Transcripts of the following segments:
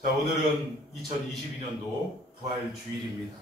자, 오늘은 2022년도 부활주일입니다.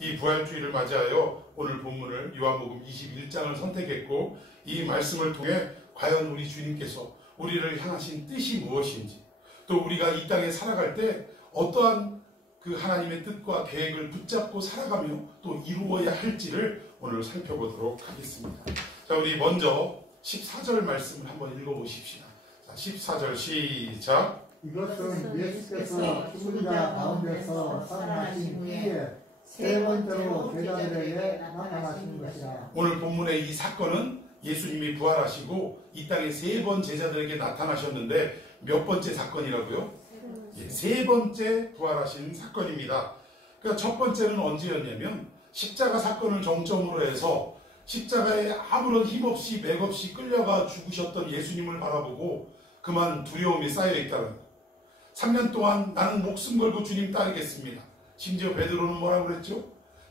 이 부활주일을 맞이하여 오늘 본문을 요한복음 21장을 선택했고, 이 말씀을 통해 과연 우리 주님께서 우리를 향하신 뜻이 무엇인지, 또 우리가 이 땅에 살아갈 때 어떠한 그 하나님의 뜻과 계획을 붙잡고 살아가며 또 이루어야 할지를 오늘 살펴보도록 하겠습니다. 자, 우리 먼저 14절 말씀을 한번 읽어보십시다. 자, 14절 시작. 이것은 예수께서 죽은 자 가운데서 살아나신 후에 세 번째로 제자들에게 나타나신 것이라. 오늘 본문의 이 사건은 예수님이 부활하시고 이 땅에 세 번 제자들에게 나타나셨는데 몇 번째 사건이라고요? 세 번째 부활하신 사건입니다. 그러니까 첫 번째는 언제였냐면 십자가 사건을 정점으로 해서 십자가에 아무런 힘없이 맥없이 끌려가 죽으셨던 예수님을 바라보고 그만 두려움이 쌓여있다는 것. 3년 동안 나는 목숨 걸고 주님 따르겠습니다. 심지어 베드로는 뭐라고 그랬죠?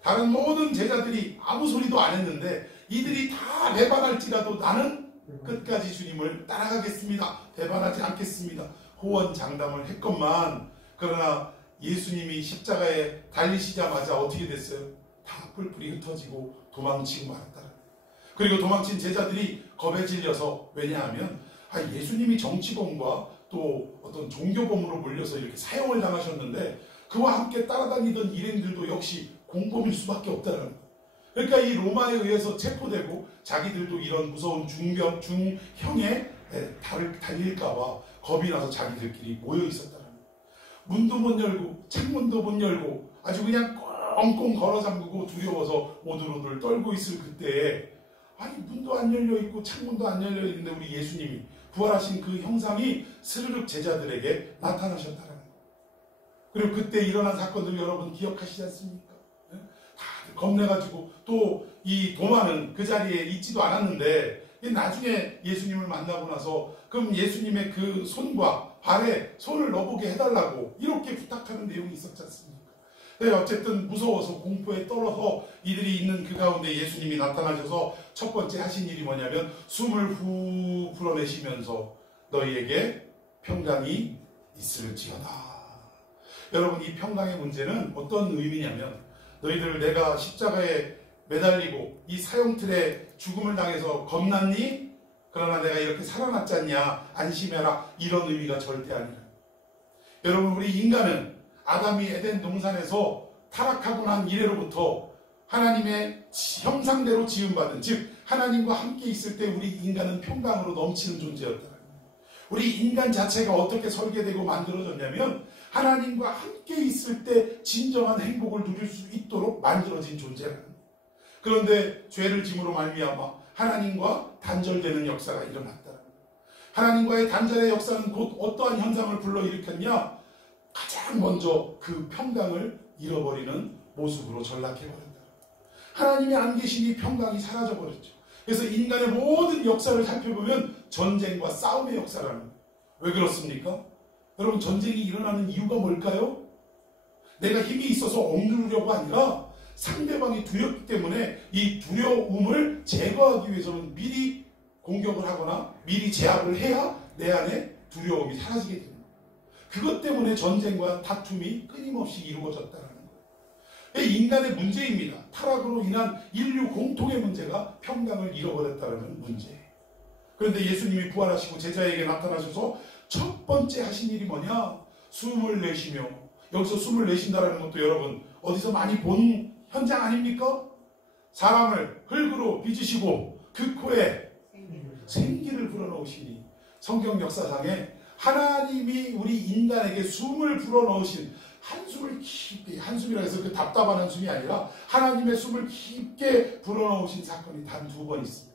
다른 모든 제자들이 아무 소리도 안 했는데 이들이 다 배반할지라도 나는 끝까지 주님을 따라가겠습니다. 배반하지 않겠습니다. 호언장담을 했건만, 그러나 예수님이 십자가에 달리시자마자 어떻게 됐어요? 다 뿔뿔이 흩어지고 도망치고 말았다. 그리고 도망친 제자들이 겁에 질려서, 왜냐하면 예수님이 정치범과 또 어떤 종교범으로 몰려서 이렇게 사형을 당하셨는데 그와 함께 따라다니던 일행들도 역시 공범일 수밖에 없다는 거예요. 그러니까 이 로마에 의해서 체포되고 자기들도 이런 무서운 중형에 달릴까봐 겁이 나서 자기들끼리 모여 있었다는 거예요. 문도 못 열고 창문도 못 열고 아주 그냥 꽁꽁 걸어 잠그고 두려워서 오들오들 떨고 있을 그때에, 아니 문도 안 열려 있고 창문도 안 열려 있는데 우리 예수님이 부활하신 그 형상이 스르륵 제자들에게 나타나셨다는 거예요. 그리고 그때 일어난 사건들 여러분 기억하시지 않습니까? 다들 겁내가지고 또 이 도마는 그 자리에 있지도 않았는데 나중에 예수님을 만나고 나서 그럼 예수님의 그 손과 발에 손을 넣어보게 해달라고 이렇게 부탁하는 내용이 있었지 않습니까? 네, 어쨌든 무서워서 공포에 떨어서 이들이 있는 그 가운데 예수님이 나타나셔서 첫 번째 하신 일이 뭐냐면 숨을 후 불어내시면서 너희에게 평강이 있을지어다. 여러분, 이 평강의 문제는 어떤 의미냐면, 너희들 내가 십자가에 매달리고 이 사형틀에 죽음을 당해서 겁났니? 그러나 내가 이렇게 살아났지 않냐? 안심해라. 이런 의미가 절대 아니라. 여러분, 우리 인간은 아담이 에덴 동산에서 타락하고 난 이래로부터 하나님의 형상대로 지음받은, 즉 하나님과 함께 있을 때 우리 인간은 평강으로 넘치는 존재였다. 우리 인간 자체가 어떻게 설계되고 만들어졌냐면 하나님과 함께 있을 때 진정한 행복을 누릴 수 있도록 만들어진 존재라는 거예요. 그런데 죄를 짐으로 말미암아 하나님과 단절되는 역사가 일어났다는 거예요. 하나님과의 단절의 역사는 곧 어떠한 현상을 불러일으켰냐? 가장 먼저 그 평강을 잃어버리는 모습으로 전락해버린다. 하나님이 안 계시니 평강이 사라져버렸죠. 그래서 인간의 모든 역사를 살펴보면 전쟁과 싸움의 역사라는 거예요. 왜 그렇습니까? 여러분, 전쟁이 일어나는 이유가 뭘까요? 내가 힘이 있어서 억누르려고 아니라 상대방이 두렵기 때문에 이 두려움을 제거하기 위해서는 미리 공격을 하거나 미리 제압을 해야 내 안에 두려움이 사라지게 됩니다. 그것 때문에 전쟁과 다툼이 끊임없이 이루어졌다는 거예요. 인간의 문제입니다. 타락으로 인한 인류 공통의 문제가 평강을 잃어버렸다는 문제예요. 그런데 예수님이 부활하시고 제자에게 나타나셔서 첫 번째 하신 일이 뭐냐? 숨을 내쉬며, 여기서 숨을 내쉰다는 것도 여러분 어디서 많이 본 현장 아닙니까? 사람을 흙으로 빚으시고 그 코에 생기를 불어넣으시니, 성경 역사상에 하나님이 우리 인간에게 숨을 불어넣으신, 한숨을 깊게, 한숨이라 해서 그 답답한 한숨이 아니라 하나님의 숨을 깊게 불어넣으신 사건이 단 2번 있습니다.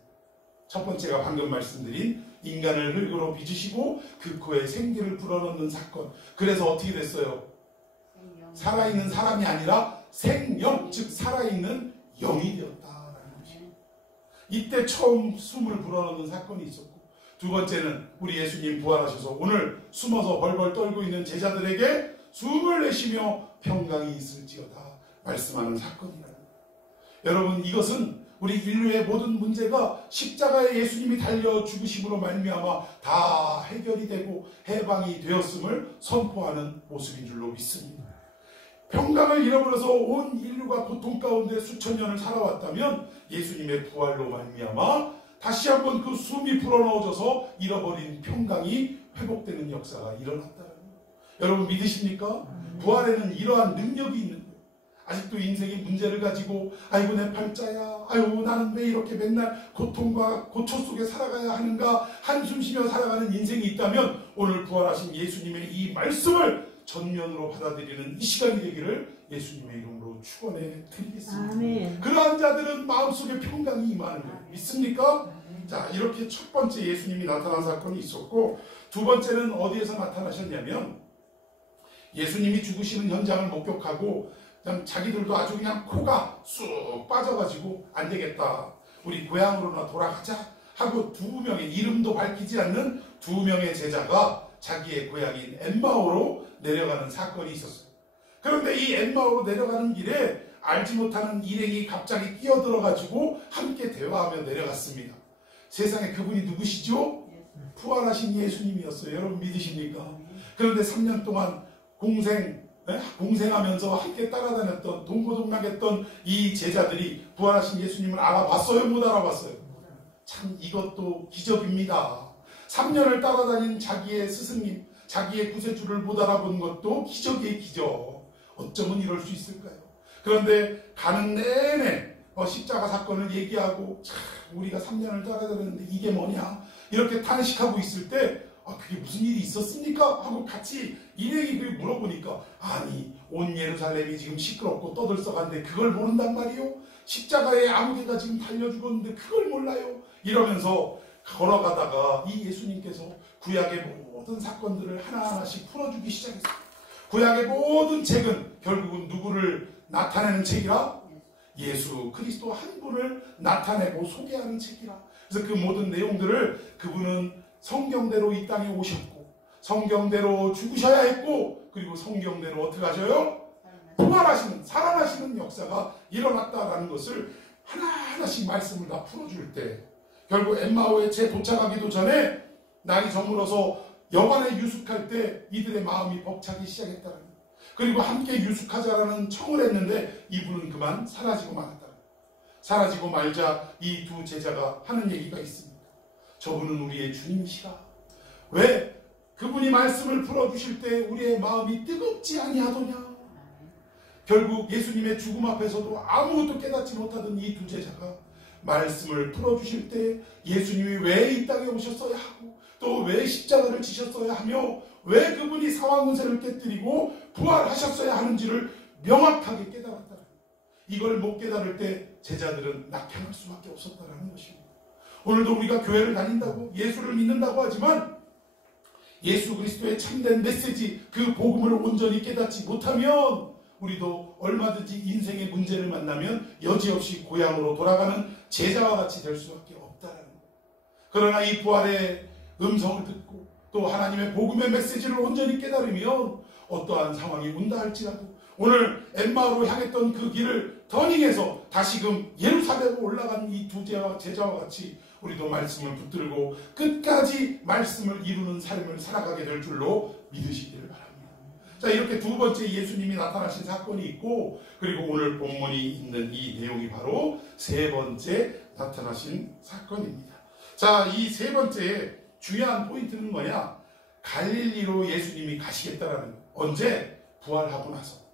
첫 번째가 방금 말씀드린 인간을 흙으로 빚으시고 그 코에 생기를 불어넣는 사건. 그래서 어떻게 됐어요? 살아있는 사람이 아니라 생명, 즉 살아있는 영이 되었다라는 거죠. 이때 처음 숨을 불어넣는 사건이 있었고, 두 번째는 우리 예수님 부활하셔서 오늘 숨어서 벌벌 떨고 있는 제자들에게 숨을 내쉬며 평강이 있을지어다 말씀하는 사건이라는 거예요. 여러분, 이것은 우리 인류의 모든 문제가 십자가에 예수님이 달려 죽으심으로 말미암아 다 해결이 되고 해방이 되었음을 선포하는 모습인 줄로 믿습니다. 평강을 잃어버려서 온 인류가 고통 가운데 수천 년을 살아왔다면 예수님의 부활로 말미암아 다시 한번 그 숨이 불어넣어져서 잃어버린 평강이 회복되는 역사가 일어났다는 거예요. 여러분 믿으십니까? 부활에는 이러한 능력이 있는 거예요. 아직도 인생의 문제를 가지고 아이고 내 팔자야, 아이고 나는 왜 이렇게 맨날 고통과 고초 속에 살아가야 하는가 한숨 쉬며 살아가는 인생이 있다면 오늘 부활하신 예수님의 이 말씀을 전면으로 받아들이는 이 시간이 되기를 예수님의 이름으로 축원해 드리겠습니다. 아멘. 그러한 자들은 마음속에 평강이 임하는 거예요. 믿습니까? 자, 이렇게 첫 번째 예수님이 나타난 사건이 있었고, 두 번째는 어디에서 나타나셨냐면 예수님이 죽으시는 현장을 목격하고 그냥 자기들도 아주 그냥 코가 쑥 빠져가지고 안 되겠다, 우리 고향으로나 돌아가자 하고 두 명의, 이름도 밝히지 않는 두 명의 제자가 자기의 고향인 엠마오로 내려가는 사건이 있었어요. 그런데 이 엠마오로 내려가는 길에 알지 못하는 일행이 갑자기 끼어들어가지고 함께 대화하며 내려갔습니다. 세상에 그분이 누구시죠? 부활하신 예수님이었어요. 여러분 믿으십니까? 그런데 3년 동안 공생하면서 함께 따라다녔던, 동고동락했던 이 제자들이 부활하신 예수님을 알아봤어요? 못 알아봤어요? 참 이것도 기적입니다. 3년을 따라다닌 자기의 스승님, 자기의 구세주를 못 알아본 것도 기적의 기적. 어쩌면 이럴 수 있을까요? 그런데 가는 내내 십자가 사건을 얘기하고, 참 우리가 3년을 따라다녔는데 이게 뭐냐 이렇게 탄식하고 있을 때 그게 무슨 일이 있었습니까? 하고 같이 일행이 물어보니까, 아니 온 예루살렘이 지금 시끄럽고 떠들썩한데 그걸 모른단 말이요? 십자가에 아무개가 지금 달려 죽었는데 그걸 몰라요? 이러면서 걸어가다가 이 예수님께서 구약의 모든 사건들을 하나하나씩 풀어주기 시작했어요. 구약의 모든 책은 결국은 누구를 나타내는 책이라? 예수 그리스도 한 분을 나타내고 소개하는 책이라. 그래서 그 모든 내용들을 그분은 성경대로 이 땅에 오셨고 성경대로 죽으셔야 했고 그리고 성경대로 어떻게 하셔요? 부활하시는, 살아나시는 역사가 일어났다라는 것을 하나하나씩 말씀을 다 풀어줄 때 결국 엠마오에 제 도착하기도 전에 날이 저물어서 여관에 유숙할 때 이들의 마음이 벅차기 시작했다는 거예요. 그리고 함께 유숙하자라는 청을 했는데 이분은 그만 사라지고 말았다는 거예요. 사라지고 말자 이 두 제자가 하는 얘기가 있습니다. 저분은 우리의 주님이시라. 왜? 그분이 말씀을 풀어주실 때 우리의 마음이 뜨겁지 아니하더냐. 결국 예수님의 죽음 앞에서도 아무것도 깨닫지 못하던 이 두 제자가 말씀을 풀어주실 때 예수님이 왜 이 땅에 오셨어야 하고 또 왜 십자가를 지셨어야 하며 왜 그분이 사망문세를 깨뜨리고 부활하셨어야 하는지를 명확하게 깨달았다. 이걸 못 깨달을 때 제자들은 낙향할 수밖에 없었다는 것입니다. 오늘도 우리가 교회를 다닌다고 예수를 믿는다고 하지만 예수 그리스도의 참된 메시지, 그 복음을 온전히 깨닫지 못하면 우리도 얼마든지 인생의 문제를 만나면 여지없이 고향으로 돌아가는 제자와 같이 될 수밖에 없다는 거예요. 그러나 이 부활의 음성을 듣고 또 하나님의 복음의 메시지를 온전히 깨달으면 어떠한 상황이 온다 할지라도 오늘 엠마오로 향했던 그 길을 터닝해서 다시금 예루살렘으로 올라간 이 두 제자와 같이 우리도 말씀을 붙들고 끝까지 말씀을 이루는 삶을 살아가게 될 줄로 믿으시기를 바랍니다. 자, 이렇게 두 번째 예수님이 나타나신 사건이 있고 그리고 오늘 본문이 있는 이 내용이 바로 세 번째 나타나신 사건입니다. 자, 이 세 번째 중요한 포인트는 뭐냐? 갈릴리로 예수님이 가시겠다라는 거예요. 언제? 부활하고 나서.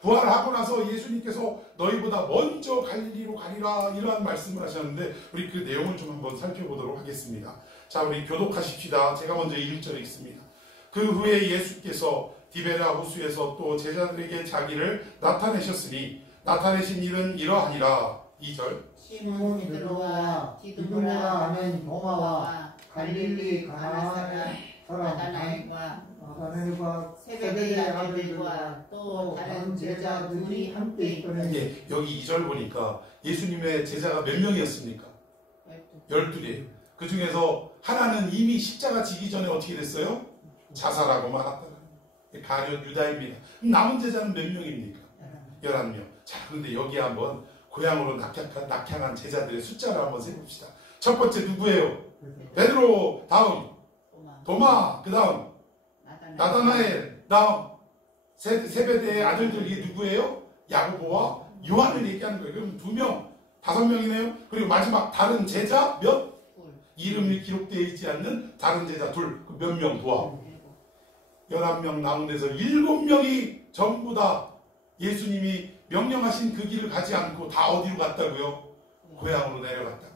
부활하고 나서 예수님께서 너희보다 먼저 갈릴리로 가리라 이러한 말씀을 하셨는데 우리 그 내용을 좀 한번 살펴보도록 하겠습니다. 자, 우리 교독하십시다. 제가 먼저 1절에 있습니다. 그 후에 예수께서 디베라 호수에서 또 제자들에게 자기를 나타내셨으니 나타내신 일은 이러하니라. 2절. 시몬 베드로와 디두모라 하는 도마와 갈릴리 가나안 사람 나다나엘과 세베대의 아들들과 또 다른 제자들이 함께 있더니. 예, 여기 2절 보니까 예수님의 제자가 몇 명이었습니까? 12이에요. 그 중에서 하나는 이미 십자가 지기 전에 어떻게 됐어요? 자살하고 말았다. 가룟 유다입니다. 남은 제자는 몇 명입니까? 11명. 자, 그런데 여기 한번 고향으로 낙향한 제자들의 숫자를 한번 세봅시다. 첫 번째 누구예요? 베드로, 다음 도마, 그 다음 나다나엘, 다음 세베대의 아들들, 이게 누구예요? 야고보와 요한을 얘기하는 거예요. 그럼 2명, 5명이네요. 그리고 마지막 다른 제자 몇? 이름이 기록되어 있지 않는 다른 제자 둘. 몇 명 도와? 11명 남은 데서 7명이 전부 다 예수님이 명령하신 그 길을 가지 않고 다 어디로 갔다고요? 고향으로 내려갔다.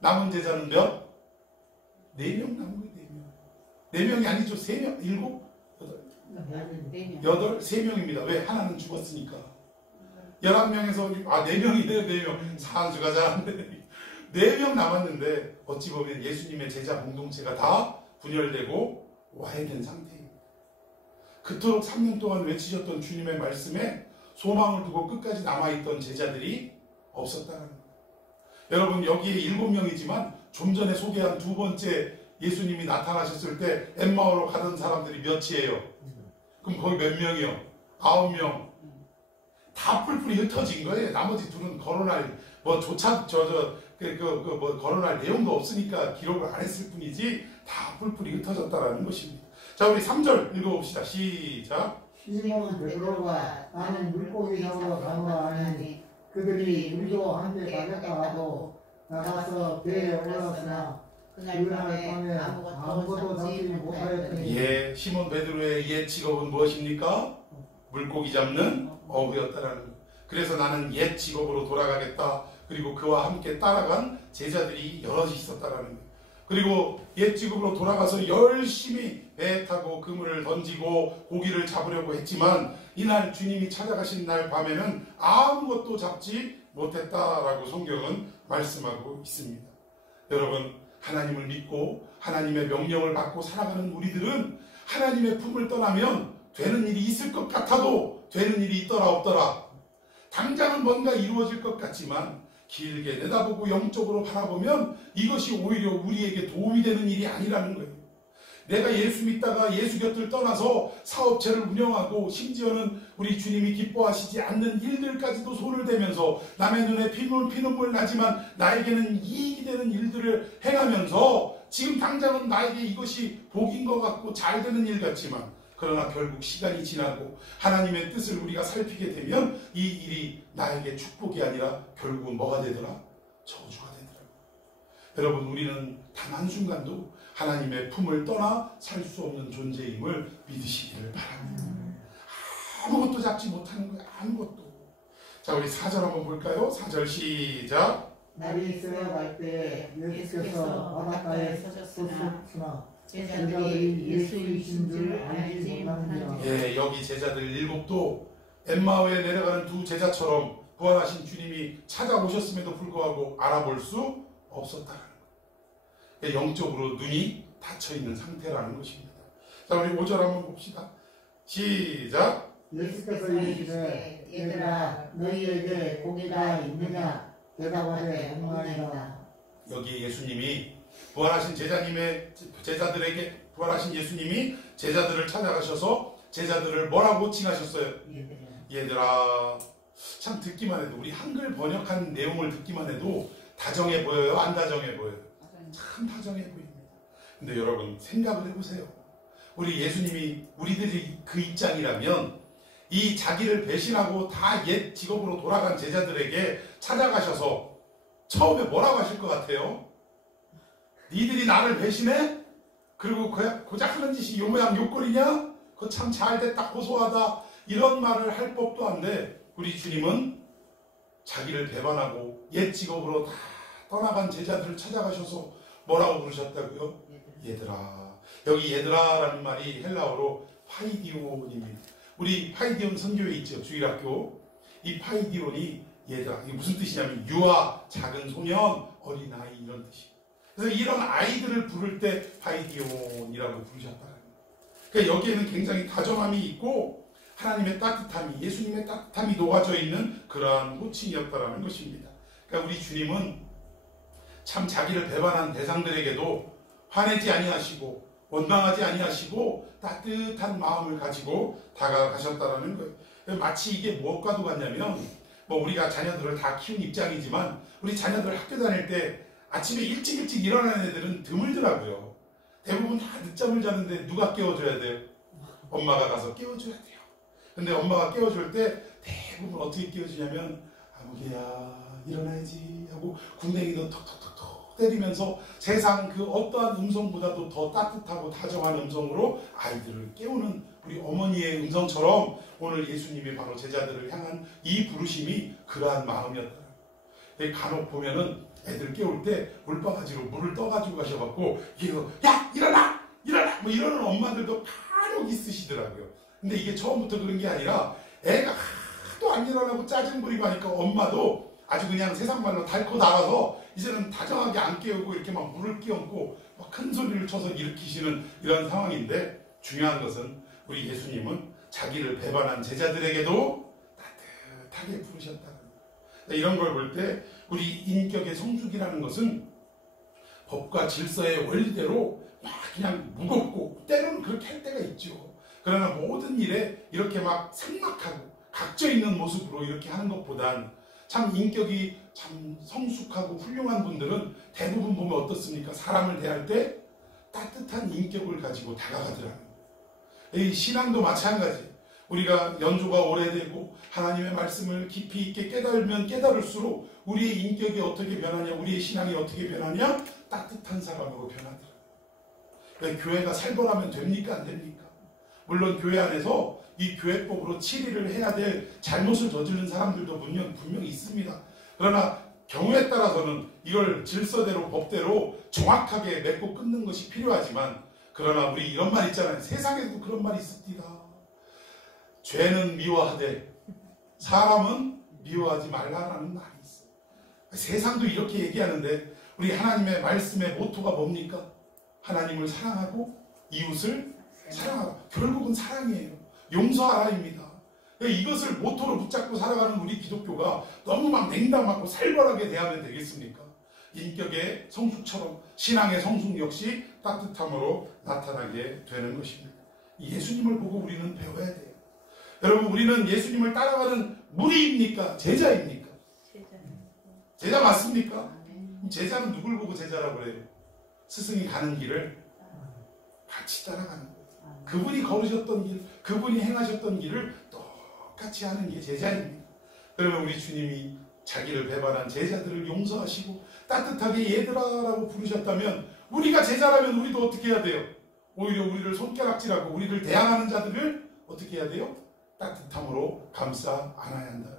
남은 제자는 몇? 4명 남은 거예요. 4명. 4명이 아니죠. 3명, 7, 8, 3명입니다. 왜? 하나는 죽었으니까. 11명에서 4명이네요. 4명. 산수가 잘하는데 4명 남았는데 어찌 보면 예수님의 제자 공동체가 다 분열되고 와해된 상태입니다. 그토록 3년 동안 외치셨던 주님의 말씀에 소망을 두고 끝까지 남아있던 제자들이 없었다는 거예요. 여러분, 여기에 7명이지만 좀 전에 소개한 2번째 예수님이 나타나셨을 때 엠마오로 가던 사람들이 몇이에요? 그럼 거기 몇 명이요? 9명. 다 뿔뿔이 흩어진 거예요. 나머지 둘은 거론할 거론할 내용도 없으니까 기록을 안 했을 뿐이지 다 뿔뿔이 흩어졌다라는 것입니다. 자, 우리 3절 읽어봅시다. 시작. 시몬 베드로가 나는 물고기 잡으러 가노라 하니 그들이 우리도 함께 가겠다 하고 나가서 배에 올랐으나 그날 밤에 아무것도 잡지 못하였더니. 예, 시몬 베드로의 옛 직업은 무엇입니까? 물고기 잡는 어부였다라는 거예요. 그래서 나는 옛 직업으로 돌아가겠다. 그리고 그와 함께 따라간 제자들이 여럿이 있었다라는 거예요. 그리고 옛 직업으로 돌아가서 열심히 배 타고 그물을 던지고 고기를 잡으려고 했지만 이날 주님이 찾아가신 날 밤에는 아무것도 잡지 못했다라고 성경은 말씀하고 있습니다. 여러분, 하나님을 믿고 하나님의 명령을 받고 살아가는 우리들은 하나님의 품을 떠나면 되는 일이 있을 것 같아도 되는 일이 있더라 없더라. 당장은 뭔가 이루어질 것 같지만 길게 내다보고 영적으로 바라보면 이것이 오히려 우리에게 도움이 되는 일이 아니라는 거예요. 내가 예수 믿다가 예수 곁을 떠나서 사업체를 운영하고 심지어는 우리 주님이 기뻐하시지 않는 일들까지도 손을 대면서 남의 눈에 피눈물 나지만 나에게는 이익이 되는 일들을 행하면서 지금 당장은 나에게 이것이 복인 것 같고 잘 되는 일 같지만 그러나 결국 시간이 지나고 하나님의 뜻을 우리가 살피게 되면 이 일이 나에게 축복이 아니라 결국은 뭐가 되더라? 저주가 되더라고요. 여러분, 우리는 단 한순간도 하나님의 품을 떠나 살 수 없는 존재임을 믿으시기를 바랍니다. 아무것도 잡지 못하는 거예요. 아무것도. 자, 우리 4절 한번 볼까요? 4절 시작. 날이 새어갈 때 예수께서 바닷가에 섰으나 제자들이 예수이신 줄 알지 못하니라. 예, 여기 제자들 7도 엠마오에 내려가는 2 제자처럼 부활하신 주님이 찾아오셨음에도 불구하고 알아볼 수 없었다는 거예요. 영적으로 눈이 닫혀있는 상태라는 것입니다. 자, 우리 5절 한번 봅시다. 시작. 예수께서 이르시되 얘들아 너희에게 고기가 있느냐 대답하되 없나이다. 여기 예수님이 부활하신 제자들에게 부활하신 예수님이 제자들을 찾아가셔서 제자들을 뭐라고 칭하셨어요? 얘들아. 참 듣기만 해도 우리 한글 번역한 내용을 듣기만 해도 다정해 보여요? 안 다정해 보여요? 참 다정해 보입니다. 근데 여러분 생각을 해보세요. 우리 예수님이 우리들이 그 입장이라면 이 자기를 배신하고 다 옛 직업으로 돌아간 제자들에게 찾아가셔서 처음에 뭐라고 하실 것 같아요? 니들이 나를 배신해? 그리고 고작 하는 짓이 요 모양 요 꼴이냐? 그거 참 잘됐다 고소하다 이런 말을 할 법도 한데 우리 주님은 자기를 배반하고 옛 직업으로 다 떠나간 제자들을 찾아가셔서 뭐라고 부르셨다고요? 얘들아. 여기 얘들아라는 말이 헬라어로 파이디온입니다. 우리 파이디온 선교회 있죠. 주일학교. 이 파이디온이 얘들아. 이게 무슨 뜻이냐면 유아, 작은 소년, 어린아이 이런 뜻이에요. 그래서 이런 아이들을 부를 때 파이디온이라고 부르셨다는 거예요. 그러니까 여기에는 굉장히 다정함이 있고 하나님의 따뜻함이, 예수님의 따뜻함이 녹아져 있는 그러한 호칭이었다라는 것입니다. 그러니까 우리 주님은 참 자기를 배반한 대상들에게도 화내지 아니하시고 원망하지 아니하시고 따뜻한 마음을 가지고 다가가셨다라는 거예요. 마치 이게 무엇과도 같냐면 뭐 우리가 자녀들을 다 키운 입장이지만 우리 자녀들 학교 다닐 때 아침에 일찍 일어나는 애들은 드물더라고요. 대부분 다 늦잠을 자는데 누가 깨워줘야 돼요? 엄마가 가서 깨워줘야 돼요. 근데 엄마가 깨워줄 때 대부분 어떻게 깨워주냐면 아무개야 일어나야지 하고 궁뎅이도 톡톡톡톡 때리면서 세상 그 어떠한 음성보다도 더 따뜻하고 다정한 음성으로 아이들을 깨우는 우리 어머니의 음성처럼 오늘 예수님이 바로 제자들을 향한 이 부르심이 그러한 마음이었더라고요. 간혹 보면은 애들 깨울 때 물바가지로 물을 떠가지고 가셔갖고 야 일어나 뭐 이러는 엄마들도 간혹 있으시더라고요. 근데 이게 처음부터 그런 게 아니라 애가 하도 안 일어나고 짜증 부리고 하니까 엄마도 아주 그냥 세상 말로 닳고 나가서 이제는 다정하게 안 깨우고 이렇게 막 물을 끼얹고 막 큰 소리를 쳐서 일으키시는 이런 상황인데, 중요한 것은 우리 예수님은 자기를 배반한 제자들에게도 따뜻하게 부르셨다는 거예요. 이런 걸 볼 때 우리 인격의 성숙이라는 것은 법과 질서의 원리대로 막 그냥 무겁고 때로는 그렇게 할 때가 있죠. 그러나 모든 일에 이렇게 막 삭막하고 각져 있는 모습으로 이렇게 하는 것보단 참 인격이 참 성숙하고 훌륭한 분들은 대부분 보면 어떻습니까? 사람을 대할 때 따뜻한 인격을 가지고 다가가더라고요. 이 신앙도 마찬가지. 우리가 연조가 오래되고 하나님의 말씀을 깊이 있게 깨달으면 깨달을수록 우리의 인격이 어떻게 변하냐, 우리의 신앙이 어떻게 변하냐, 따뜻한 사람으로 변하더라고요. 교회가 살벌하면 됩니까? 안 됩니까? 물론 교회 안에서 이 교회법으로 치리를 해야 될 잘못을 저지른 사람들도 분명히 있습니다. 그러나 경우에 따라서는 이걸 질서대로 법대로 정확하게 맺고 끊는 것이 필요하지만, 그러나 우리 이런 말 있잖아요. 세상에도 그런 말이 있습니다. 죄는 미워하되 사람은 미워하지 말라라는 말이 있어요. 세상도 이렇게 얘기하는데 우리 하나님의 말씀의 모토가 뭡니까? 하나님을 사랑하고 이웃을 사랑하라. 결국은 사랑이에요. 용서하라입니다. 이것을 모토로 붙잡고 살아가는 우리 기독교가 너무 막 냉담하고 살벌하게 대하면 되겠습니까? 인격의 성숙처럼 신앙의 성숙 역시 따뜻함으로 나타나게 되는 것입니다. 예수님을 보고 우리는 배워야 돼요. 여러분, 우리는 예수님을 따라가는 무리입니까? 제자입니까? 제자 맞습니까? 제자는 누굴 보고 제자라고 그래요? 스승이 가는 길을 같이 따라가는 거예요. 그분이 걸으셨던 길, 그분이 행하셨던 길을 똑같이 하는 게 제자입니다. 그러면 우리 주님이 자기를 배반한 제자들을 용서하시고 따뜻하게 얘들아라고 부르셨다면, 우리가 제자라면 우리도 어떻게 해야 돼요? 오히려 우리를 손가락질하고 우리를 대항하는 자들을 어떻게 해야 돼요? 따뜻함으로 감싸 안아야 한다.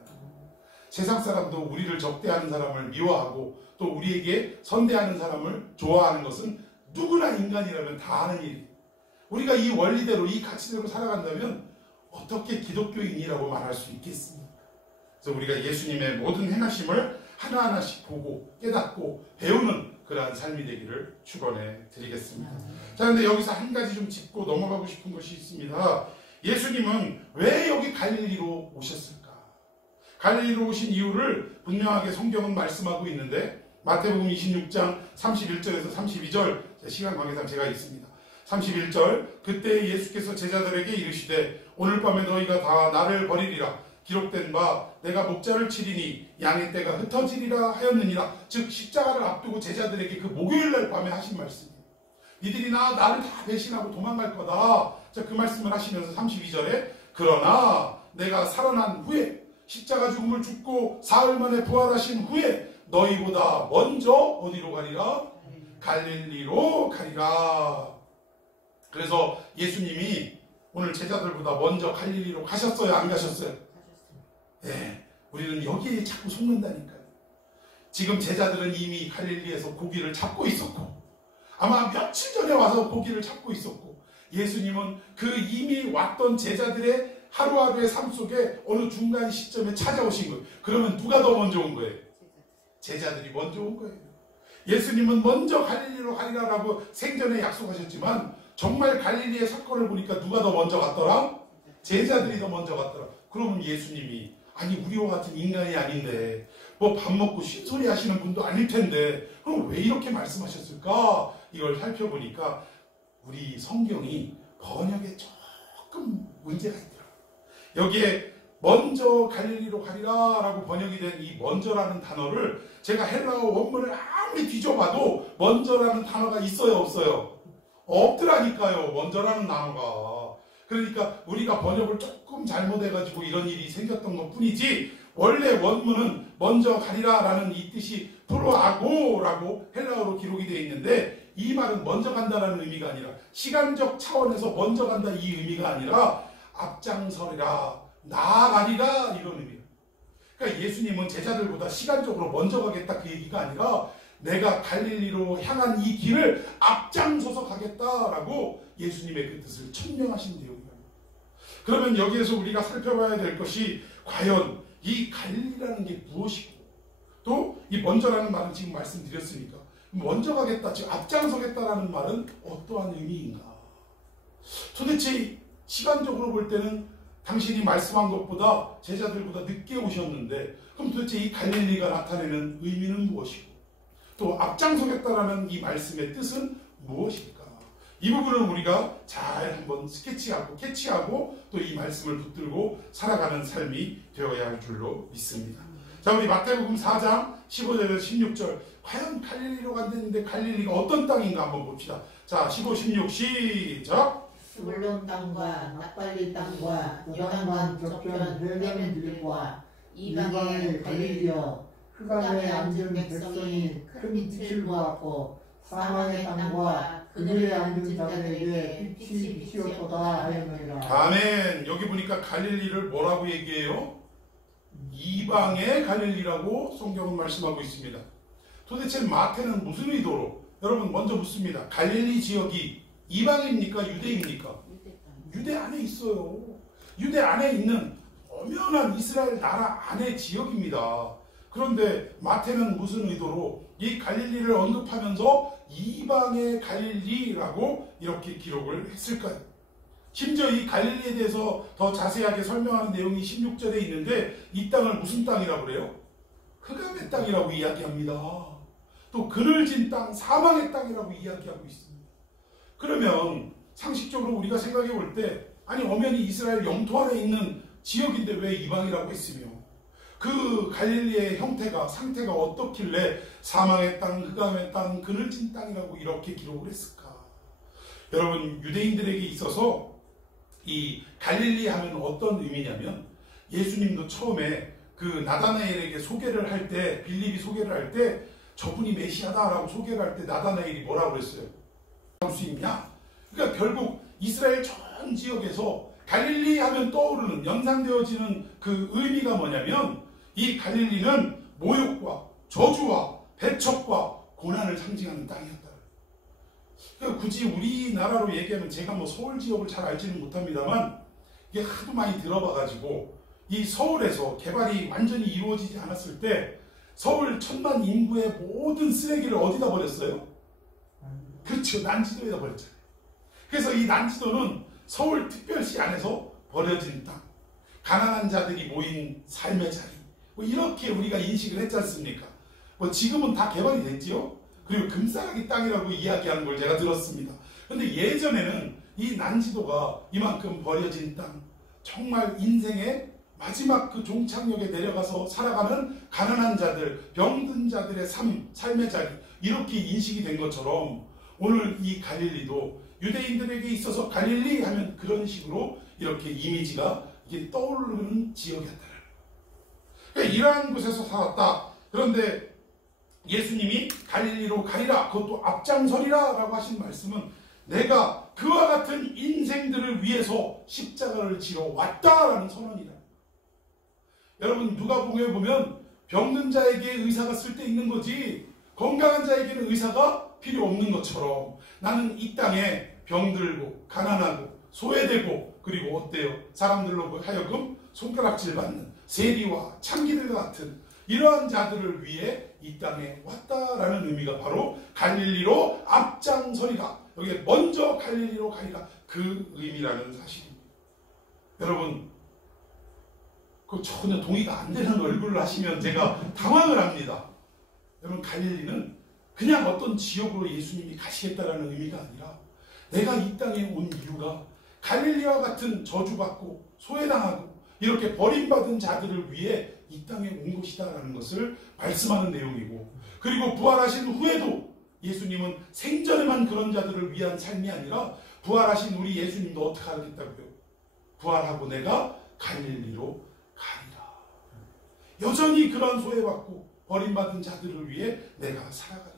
세상 사람도 우리를 적대하는 사람을 미워하고 또 우리에게 선대하는 사람을 좋아하는 것은 누구나 인간이라면 다 하는 일이에요. 우리가 이 원리대로, 이 가치대로 살아간다면 어떻게 기독교인이라고 말할 수 있겠습니까? 그래서 우리가 예수님의 모든 행하심을 하나하나씩 보고 깨닫고 배우는 그러한 삶이 되기를 축원해 드리겠습니다. 자, 근데 여기서 한 가지 좀 짚고 넘어가고 싶은 것이 있습니다. 예수님은 왜 여기 갈릴리로 오셨을까? 갈릴리로 오신 이유를 분명하게 성경은 말씀하고 있는데, 마태복음 26장 31절에서 32절, 시간 관계상 제가 있습니다. 31절, 그때 예수께서 제자들에게 이르시되 오늘 밤에 너희가 다 나를 버리리라. 기록된 바 내가 목자를 치리니 양의 떼가 흩어지리라 하였느니라. 즉 십자가를 앞두고 제자들에게 그 목요일날 밤에 하신 말씀이에요. 니들이 나를 다 배신하고 도망갈 거다. 자, 그 말씀을 하시면서 32절에 그러나 내가 살아난 후에 십자가 죽음을 죽고 사흘 만에 부활하신 후에 너희보다 먼저 어디로 가리라? 갈릴리로 가리라. 그래서 예수님이 오늘 제자들보다 먼저 갈릴리로 가셨어요? 안 가셨어요? 네, 우리는 여기에 자꾸 속는다니까요. 지금 제자들은 이미 갈릴리에서 고기를 잡고 있었고, 아마 며칠 전에 와서 고기를 잡고 있었고, 예수님은 그 이미 왔던 제자들의 하루하루의 삶 속에 어느 중간 시점에 찾아오신 거예요. 그러면 누가 더 먼저 온 거예요? 제자들이 먼저 온 거예요. 예수님은 먼저 갈릴리로 가리라라고 생전에 약속하셨지만 정말 갈릴리의 사건을 보니까 누가 더 먼저 갔더라? 제자들이 더 먼저 갔더라. 그러면 예수님이 아니 우리와 같은 인간이 아닌데 뭐 밥 먹고 쉰소리 하시는 분도 아닐 텐데 그럼 왜 이렇게 말씀하셨을까? 이걸 살펴보니까 우리 성경이 번역에 조금 문제가 있더라고요. 여기에 먼저 갈릴리로 가리라 라고 번역이 된 이 먼저라는 단어를 제가 헬라어 원문을 아무리 뒤져봐도 먼저라는 단어가 있어요, 없어요? 없더라니까요, 먼저라는 단어가. 그러니까 우리가 번역을 조금 잘못해가지고 이런 일이 생겼던 것 뿐이지, 원래 원문은 먼저 가리라 라는 이 뜻이 프로아고라고 헬라어로 기록이 되어 있는데, 이 말은 먼저 간다라는 의미가 아니라, 시간적 차원에서 먼저 간다 이 의미가 아니라 앞장서리라, 나아가리라 이런 의미예요. 그러니까 예수님은 제자들보다 시간적으로 먼저 가겠다 그 얘기가 아니라, 내가 갈릴리로 향한 이 길을 앞장서서 가겠다라고 예수님의 그 뜻을 천명하신 내용이에요. 그러면 여기에서 우리가 살펴봐야 될 것이, 과연 이 갈릴리라는 게 무엇이고, 또 이 먼저라는 말은 지금 말씀드렸으니까 먼저 가겠다, 즉 앞장서겠다라는 말은 어떠한 의미인가? 도대체 시간적으로 볼 때는 당신이 말씀한 것보다 제자들보다 늦게 오셨는데, 그럼 도대체 이 갈릴리가 나타내는 의미는 무엇이고, 또 앞장서겠다라는 이 말씀의 뜻은 무엇일까? 이 부분을 우리가 잘 한번 캐치하고 또 이 말씀을 붙들고 살아가는 삶이 되어야 할 줄로 믿습니다. 자, 우리 마태복음 4장 15절에서 16절, 과연 갈릴리로 간다는데 갈릴리가 어떤 땅인가 한번 봅시다. 자, 15, 16 시작. 스불론 땅과 납달리 땅과 요단강 저편 해변 길과 이방의 갈릴리여, 흑암에 앉은 백성이 큰 빛을 보았고 사망의 땅과 그들의 앉은 자들에게 빛이 비치었도다 하였느니라. 아멘. 여기 보니까 갈릴리를 뭐라고 얘기해요? 이방의 갈릴리라고 성경은 말씀하고 있습니다. 도대체 마태는 무슨 의도로? 여러분 먼저 묻습니다. 갈릴리 지역이 이방입니까? 유대입니까? 유대 안에 있어요. 유대 안에 있는 엄연한 이스라엘 나라 안의 지역입니다. 그런데 마태는 무슨 의도로 이 갈릴리를 언급하면서 이방의 갈릴리라고 이렇게 기록을 했을까요? 심지어 이 갈릴리에 대해서 더 자세하게 설명하는 내용이 16절에 있는데, 이 땅을 무슨 땅이라고 그래요? 흑암의 땅이라고 이야기합니다. 또 그늘진 땅, 사망의 땅이라고 이야기하고 있습니다. 그러면 상식적으로 우리가 생각해 볼 때, 아니 엄연히 이스라엘 영토 안에 있는 지역인데 왜 이방이라고 했으며, 그 갈릴리의 형태가, 상태가 어떻길래 사망의 땅, 흑암의 땅, 그늘진 땅이라고 이렇게 기록을 했을까? 여러분, 유대인들에게 있어서 이 갈릴리 하면 어떤 의미냐면, 예수님도 처음에 그 나다나엘에게 소개를 할 때, 빌립이 소개를 할 때 저분이 메시아다라고 소개를 할 때 나다나엘이 뭐라고 그랬어요? 할 수 있냐? 그러니까 결국 이스라엘 전 지역에서 갈릴리 하면 떠오르는, 연상되어지는 그 의미가 뭐냐면, 이 갈릴리는 모욕과 저주와 배척과 고난을 상징하는 땅이었다. 그러니까 굳이 우리나라로 얘기하면, 제가 뭐 서울 지역을 잘 알지는 못합니다만 이게 하도 많이 들어봐가지고, 이 서울에서 개발이 완전히 이루어지지 않았을 때 서울 1000만 인구의 모든 쓰레기를 어디다 버렸어요? 그렇죠, 난지도에다 버렸잖아요. 그래서 이 난지도는 서울 특별시 안에서 버려진 땅, 가난한 자들이 모인 삶의 자리, 뭐 이렇게 우리가 인식을 했지 않습니까? 뭐 지금은 다 개발이 됐지요. 그리고 금싸라기 땅이라고 이야기하는 걸 제가 들었습니다. 근데 예전에는 이 난지도가 이만큼 버려진 땅, 정말 인생의 마지막 그 종착역에 내려가서 살아가는 가난한 자들, 병든 자들의 삶의 자리, 이렇게 인식이 된 것처럼 오늘 이 갈릴리도 유대인들에게 있어서 갈릴리 하면 그런 식으로 이렇게 이미지가 이게 떠오르는 지역이었다. 그러니까 이러한 곳에서 살았다. 그런데 예수님이 갈릴리로 가리라, 그것도 앞장서리라 라고 하신 말씀은, 내가 그와 같은 인생들을 위해서 십자가를 지러 왔다라는 선언이다. 여러분, 누가복음에 보면 병든 자에게 의사가 쓸데있는 거지 건강한 자에게는 의사가 필요 없는 것처럼, 나는 이 땅에 병들고 가난하고 소외되고, 그리고 어때요? 사람들로 하여금 손가락질 받는 세리와 창기들 같은 이러한 자들을 위해 이 땅에 왔다라는 의미가 바로 갈릴리로 앞장서리라, 여기 먼저 갈릴리로 가리라, 그 의미라는 사실입니다. 여러분, 그 전혀 동의가 안 되는 얼굴을 하시면 제가 당황을 합니다. 여러분, 갈릴리는 그냥 어떤 지역으로 예수님이 가시겠다라는 의미가 아니라, 내가 이 땅에 온 이유가 갈릴리와 같은 저주받고 소외당하고 이렇게 버림받은 자들을 위해 이 땅에 온 것이다라는 것을 말씀하는 내용이고, 그리고 부활하신 후에도 예수님은 생전에만 그런 자들을 위한 삶이 아니라 부활하신 우리 예수님도 어떻게 하겠다고요? 부활하고 내가 갈릴리로 가리라. 여전히 그런 소외받고 버림받은 자들을 위해 내가 살아가리라.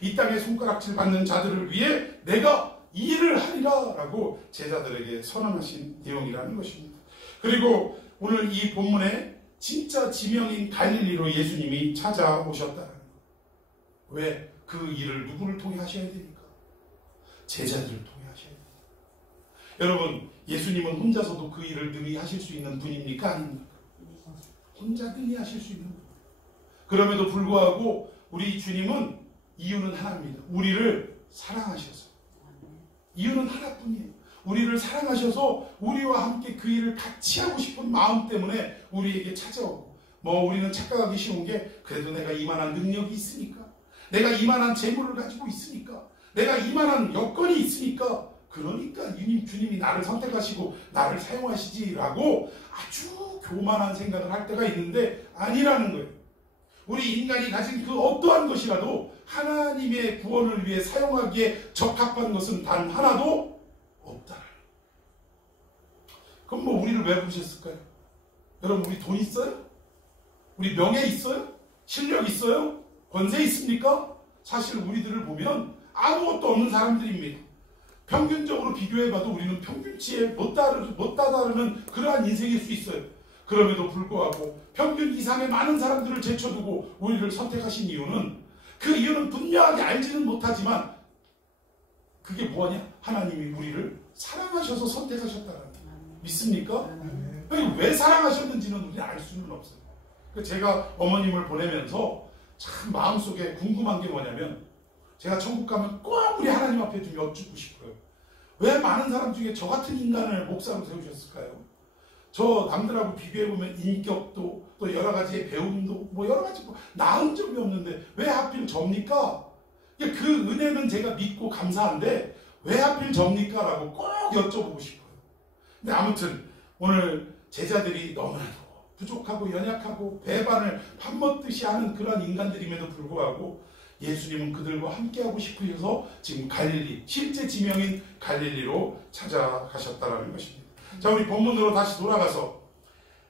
이 땅에 손가락질 받는 자들을 위해 내가 이 일을 하리라 라고 제자들에게 선언하신 내용이라는 것입니다. 그리고 오늘 이 본문에 진짜 지명인 갈릴리로 예수님이 찾아오셨다는 것. 왜? 그 일을 누구를 통해 하셔야 됩니까? 제자들을 통해 하셔야 됩니다. 여러분, 예수님은 혼자서도 그 일을 능히 하실 수 있는 분입니까? 아닙니까? 혼자 능히 하실 수 있는 분. 그럼에도 불구하고 우리 주님은 이유는 하나입니다. 우리를 사랑하셔서. 이유는 하나뿐이에요. 우리를 사랑하셔서 우리와 함께 그 일을 같이 하고 싶은 마음 때문에 우리에게 찾아오고, 우리는 착각하기 쉬운 게, 그래도 내가 이만한 능력이 있으니까, 내가 이만한 재물을 가지고 있으니까, 내가 이만한 여건이 있으니까, 그러니까 주님이 나를 선택하시고 나를 사용하시지라고 아주 교만한 생각을 할 때가 있는데, 아니라는 거예요. 우리 인간이 가진 그 어떠한 것이라도 하나님의 구원을 위해 사용하기에 적합한 것은 단 하나도 없다. 그럼 우리를 왜 부르셨을까요? 여러분, 우리 돈 있어요? 우리 명예 있어요? 실력 있어요? 권세 있습니까? 사실 우리들을 보면 아무것도 없는 사람들입니다. 평균적으로 비교해봐도 우리는 평균치에 못 다다르는 그러한 인생일 수 있어요. 그럼에도 불구하고 평균 이상의 많은 사람들을 제쳐두고 우리를 선택하신 이유는, 그 이유는 분명하게 알지는 못하지만, 그게 뭐냐? 하나님이 우리를 사랑하셔서 선택하셨다는 거예요. 믿습니까? 왜 사랑하셨는지는 우리는 알 수는 없어요. 제가 어머님을 보내면서 참 마음속에 궁금한 게 뭐냐면, 제가 천국 가면 꼭 우리 하나님 앞에 좀 여쭙고 싶어요. 왜 많은 사람 중에 저 같은 인간을 목사로 세우셨을까요? 저 남들하고 비교해보면 인격도, 또 여러 가지의 배움도, 여러 가지 나은 점이 없는데 왜 하필 접니까? 그 은혜는 제가 믿고 감사한데 왜 하필 접니까? 라고 꼭 여쭤보고 싶어요. 근데 아무튼 오늘 제자들이 너무나도 부족하고 연약하고 배반을 밥 먹듯이 하는 그런 인간들임에도 불구하고 예수님은 그들과 함께하고 싶으셔서 지금 갈릴리, 실제 지명인 갈릴리로 찾아가셨다는 것입니다. 자, 우리 본문으로 다시 돌아가서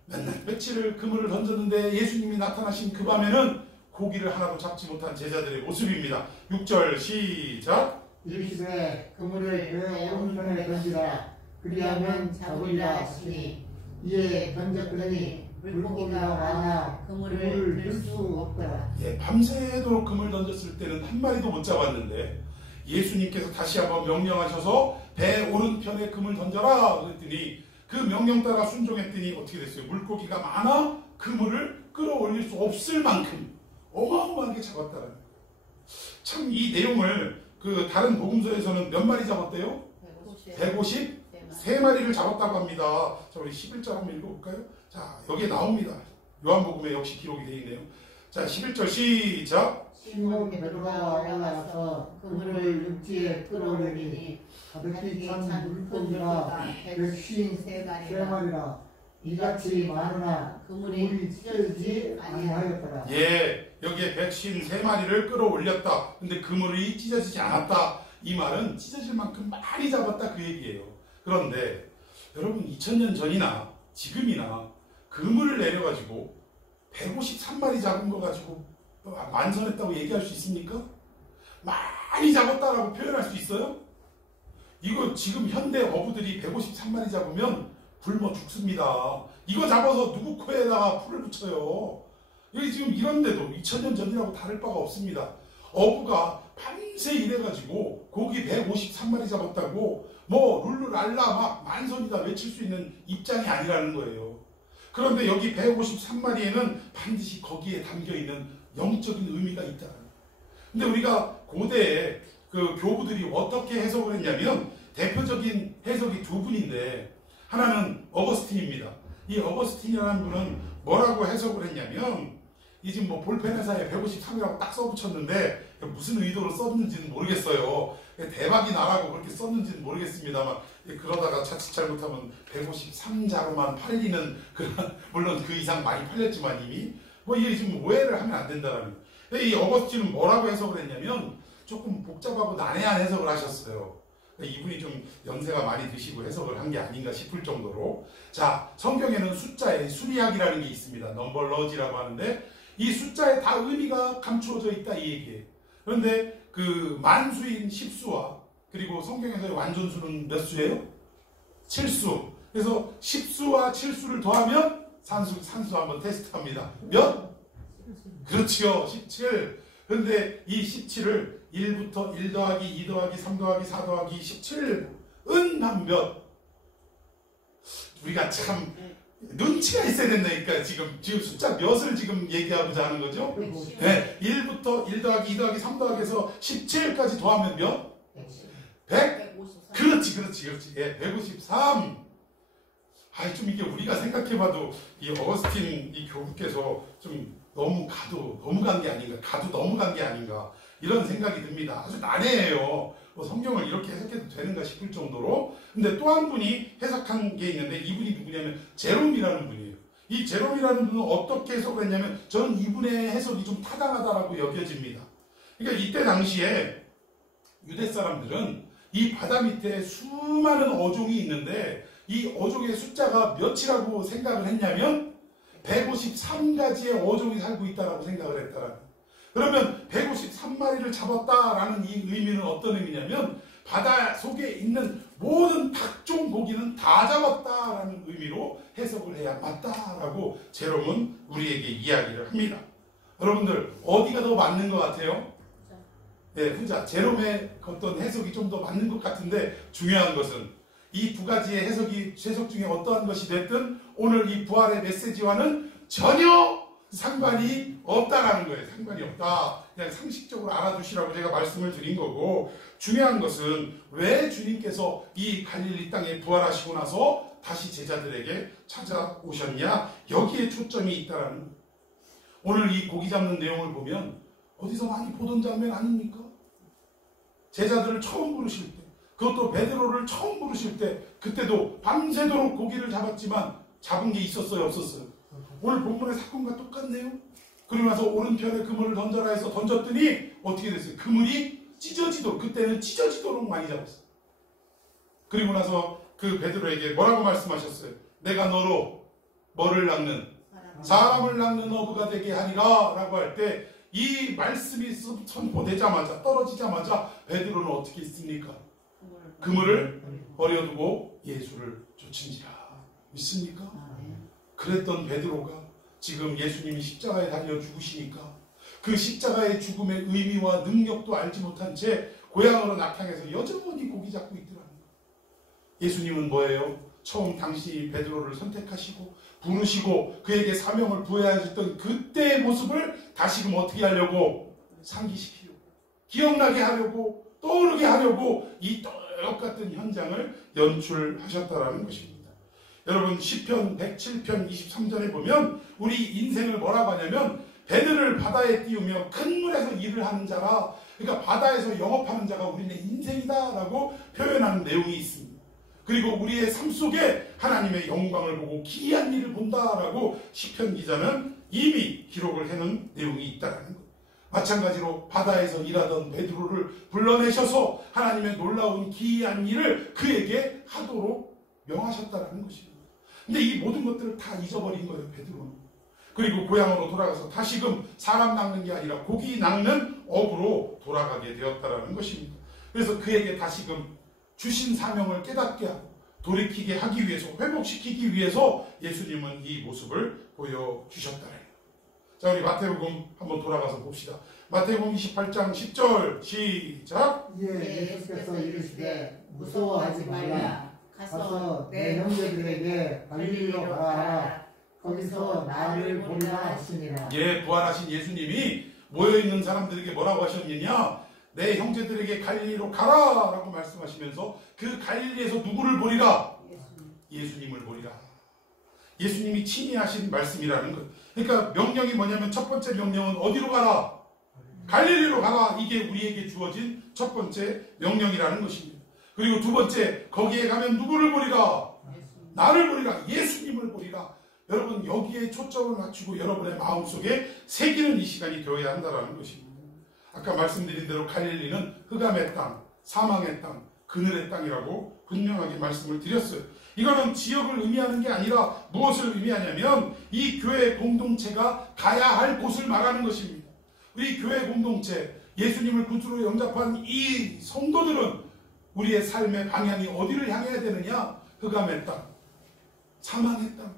맨날 며칠을 그물을 던졌는데 예수님이 나타나신 그 밤에는 고기를 하나도 잡지 못한 제자들의 모습입니다. 6절 시작. 이르시되 그물을 배 오른편에 던지라. 그리하면 잡으리라 하시니, 이에 던졌더니 물고기가 많아 그물을 들 수 없더라. 밤새도록 그물 던졌을 때는 한 마리도 못 잡았는데 예수님께서 다시 한번 명령하셔서 배 오른편에 그물 던져라 그랬더니, 그 명령 따라 순종했더니 어떻게 됐어요? 물고기가 많아 그물을 끌어올릴 수 없을 만큼 어마어마하게 잡았다는 거예요. 참 이 내용을 다른 복음서에서는 몇 마리 잡았대요? 153마리를 잡았다고 합니다. 자, 우리 11절 한번 읽어볼까요? 자, 여기에 나옵니다. 요한복음에 역시 기록이 되어 있네요. 자, 11절 시작. 시몬 베드로가 올라가서 그물을 육지에 끌어올리니 가득히 찬 물고기가 153마리라. 이같이 많으나 그물이 찢어지지 아니하였더라. 여기에 153마리를 끌어올렸다. 근데 그물이 찢어지지 않았다. 이 말은 찢어질 만큼 많이 잡았다 그 얘기예요. 그런데 여러분, 2000년 전이나 지금이나 그물을 내려가지고 153마리 잡은 거 가지고 만선했다고 얘기할 수 있습니까? 많이 잡았다라고 표현할 수 있어요? 이거 지금 현대 어부들이 153마리 잡으면 굶어 죽습니다. 이거 잡아서 누구 코에다가 풀을 붙여요. 여기 지금 이런데도 2000년 전이라고 다를 바가 없습니다. 어부가 밤새 일해가지고 고기 153마리 잡았다고 룰루랄라 막 만선이다 외칠 수 있는 입장이 아니라는 거예요. 그런데 여기 153마리에는 반드시 거기에 담겨있는 영적인 의미가 있다. 근데 우리가 고대에 그 교부들이 어떻게 해석을 했냐면, 대표적인 해석이 두 분인데, 하나는 어거스틴입니다. 이 어거스틴이라는 분은 뭐라고 해석을 했냐면, 이 지금 볼펜 회사에 153이라고 딱 써붙였는데 무슨 의도로 썼는지는 모르겠어요. 대박이 나라고 그렇게 썼는지는 모르겠습니다만 그러다가 자칫 잘못하면 153자로만 팔리는 그런, 물론 그 이상 많이 팔렸지만 이미 뭐 이게 지금 오해를 하면 안 된다라는 거예요. 이 어거스틴은 뭐라고 해석을 했냐면 조금 복잡하고 난해한 해석을 하셨어요. 이분이 좀 연세가 많이 드시고 해석을 한 게 아닌가 싶을 정도로. 자, 성경에는 숫자에 수리학이라는 게 있습니다. 넘버러지라고 하는데 이 숫자에 다 의미가 감추어져 있다 이 얘기예요. 그런데 그 만수인 10수와 그리고 성경에서의 완전수는 몇 수예요? 7수. 그래서 10수와 7수를 더하면 산수 한번 테스트합니다. 몇? 그렇지요. 17. 그런데 이 17을 1부터 1 더하기 2 더하기 3 더하기 4 더하기 17은 한 몇? 우리가 참 눈치가 있어야 된다니까. 지금 숫자 몇을 지금 얘기하고자 하는 거죠? 네, 1부터 1 더하기 2 더하기 3 더하기 해서 17까지 더하면 몇? 100? 그렇지. 예, 153. 좀 이게 우리가 생각해봐도 이 어거스틴 이 교부께서 좀 너무 간 게 아닌가 이런 생각이 듭니다. 아주 난해해요. 성경을 이렇게 해석해도 되는가 싶을 정도로. 근데 또 한 분이 해석한 게 있는데 이분이 누구냐면 제롬이라는 분이에요. 이 제롬이라는 분은 어떻게 해석을 했냐면 저는 이분의 해석이 좀 타당하다라고 여겨집니다. 그러니까 이때 당시에 유대 사람들은 이 바다 밑에 수많은 어종이 있는데 이 어종의 숫자가 몇이라고 생각을 했냐면 153가지의 어종이 살고 있다라고 생각을 했다라는. 그러면 153마리를 잡았다라는 이 의미는 어떤 의미냐면 바다 속에 있는 모든 각종 고기는 다 잡았다라는 의미로 해석을 해야 맞다라고 제롬은 우리에게 이야기를 합니다. 여러분들 어디가 더 맞는 것 같아요? 네, 후자. 제롬의 어떤 해석이 좀 더 맞는 것 같은데 중요한 것은 이 두 가지의 해석 중에 어떠한 것이 됐든 오늘 이 부활의 메시지와는 전혀 상관이 없다라는 거예요. 상관이 없다. 그냥 상식적으로 알아두시라고 제가 말씀을 드린 거고, 중요한 것은 왜 주님께서 이 갈릴리 땅에 부활하시고 나서 다시 제자들에게 찾아오셨냐? 여기에 초점이 있다라는 거예요. 오늘 이 고기 잡는 내용을 보면 어디서 많이 보던 장면 아닙니까? 제자들을 처음 부르실 때, 그것도 베드로를 처음 부르실 때, 그때도 밤새도록 고기를 잡았지만 잡은 게 있었어요, 없었어요? 오늘 본문의 사건과 똑같네요. 그리고 나서 오른편에 그물을 던져라 해서 던졌더니 어떻게 됐어요? 그물이 찢어지도록, 그때는 찢어지도록 많이 잡았어요. 그리고 나서 그 베드로에게 뭐라고 말씀하셨어요? 내가 너로 뭐를 낚는? 사람을 낚는 어부가 되게 하리라 라고 할 때 이 말씀이 선포되자마자, 떨어지자마자 베드로는 어떻게 했습니까? 그물을 버려두고 예수를 쫓은지라. 믿습니까? 그랬던 베드로가 지금 예수님이 십자가에 달려 죽으시니까 그 십자가의 죽음의 의미와 능력도 알지 못한 채 고향으로 낙향해서 여전히 고기 잡고 있더라는 거예요. 예수님은 뭐예요? 처음 당신이 베드로를 선택하시고 부르시고 그에게 사명을 부여하셨던 그때의 모습을 다시금 어떻게 하려고? 상기시키려고, 기억나게 하려고, 떠오르게 하려고 이 똑같은 현장을 연출하셨다라는 것입니다. 여러분, 시편 107편 23절에 보면 우리 인생을 뭐라고 하냐면 배들을 바다에 띄우며 큰 물에서 일을 하는 자라, 그러니까 바다에서 영업하는 자가 우리네 인생이다라고 표현하는 내용이 있습니다. 그리고 우리의 삶 속에 하나님의 영광을 보고 기이한 일을 본다라고 시편 기자는 이미 기록을 해놓은 내용이 있다는 것. 마찬가지로 바다에서 일하던 베드로를 불러내셔서 하나님의 놀라운 기이한 일을 그에게 하도록 명하셨다는 것입니다. 근데 이 모든 것들을 다 잊어버린 거예요, 베드로는. 그리고 고향으로 돌아가서 다시금 사람 낚는 게 아니라 고기 낚는 업으로 돌아가게 되었다는 것입니다. 그래서 그에게 다시금 주신 사명을 깨닫게 하고 돌이키게 하기 위해서, 회복시키기 위해서 예수님은 이 모습을 보여주셨다는. 자, 우리 마태복음 한번 돌아가서 봅시다. 마태복음 28장 10절 시작. 예수께서 이르시되 무서워하지 말라. 가서 내 형제들에게 갈릴리로 가라. 거기서 나를 보리라 하시니라. 예, 부활하신 예수님이 모여있는 사람들에게 뭐라고 하셨느냐? 내 형제들에게 갈릴리로 가라 라고 말씀하시면서 그 갈릴리에서 누구를 보리라? 예수님을 보리라. 예수님이 친히 하신 말씀이라는 것. 그러니까 명령이 뭐냐면 첫 번째 명령은 어디로 가라? 갈릴리로 가라. 이게 우리에게 주어진 첫 번째 명령이라는 것입니다. 그리고 두 번째, 거기에 가면 누구를 보리라? 나를 보리라. 예수님을 보리라. 여러분, 여기에 초점을 맞추고 여러분의 마음속에 새기는 이 시간이 되어야 한다는 것입니다. 아까 말씀드린 대로 갈릴리는 흑암의 땅, 사망의 땅, 그늘의 땅이라고 분명하게 말씀을 드렸어요. 이거는 지역을 의미하는 게 아니라 무엇을 의미하냐면 이 교회 공동체가 가야 할 곳을 말하는 것입니다. 우리 교회 공동체, 예수님을 구주로 영접한 이 성도들은 우리의 삶의 방향이 어디를 향해야 되느냐? 흑암의 땅, 사망의 땅,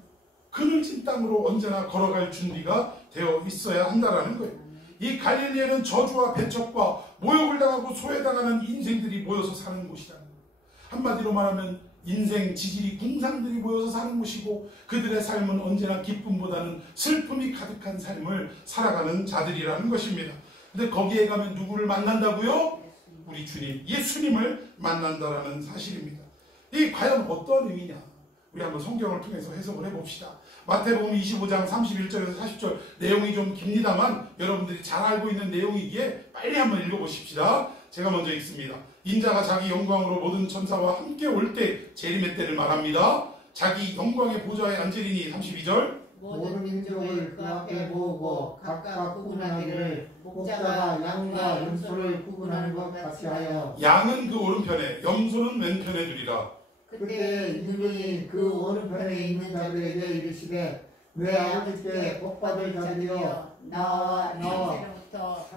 그늘진 땅으로 언제나 걸어갈 준비가 되어 있어야 한다는 거예요. 이 갈릴리에는 저주와 배척과 모욕을 당하고 소외당하는 인생들이 모여서 사는 곳이라는 거예요. 한마디로 말하면 인생 지질이 궁상들이 모여서 사는 곳이고 그들의 삶은 언제나 기쁨보다는 슬픔이 가득한 삶을 살아가는 자들이라는 것입니다. 근데 거기에 가면 누구를 만난다고요? 우리 주님, 예수님을 만난다라는 사실입니다. 이게 과연 어떤 의미냐? 우리 한번 성경을 통해서 해석을 해봅시다. 마태복음 25장 31절에서 40절 내용이 좀 깁니다만 여러분들이 잘 알고 있는 내용이기에 빨리 한번 읽어보십시다. 제가 먼저 읽습니다. 인자가 자기 영광으로 모든 천사와 함께 올 때 재림의 때를 말합니다. 자기 영광의 보좌에 앉으리니 32절 모든 민족을 그 앞에 모으고 각각 구분하기를 목자가 양과 염소를 구분하는 것 같이 하여 양은 그 오른편에 염소는 왼편에 두리라. 그때 이분이 그 오른편에 있는 자들에게 이르시되 내 아버지께 복받을 자들이여 나와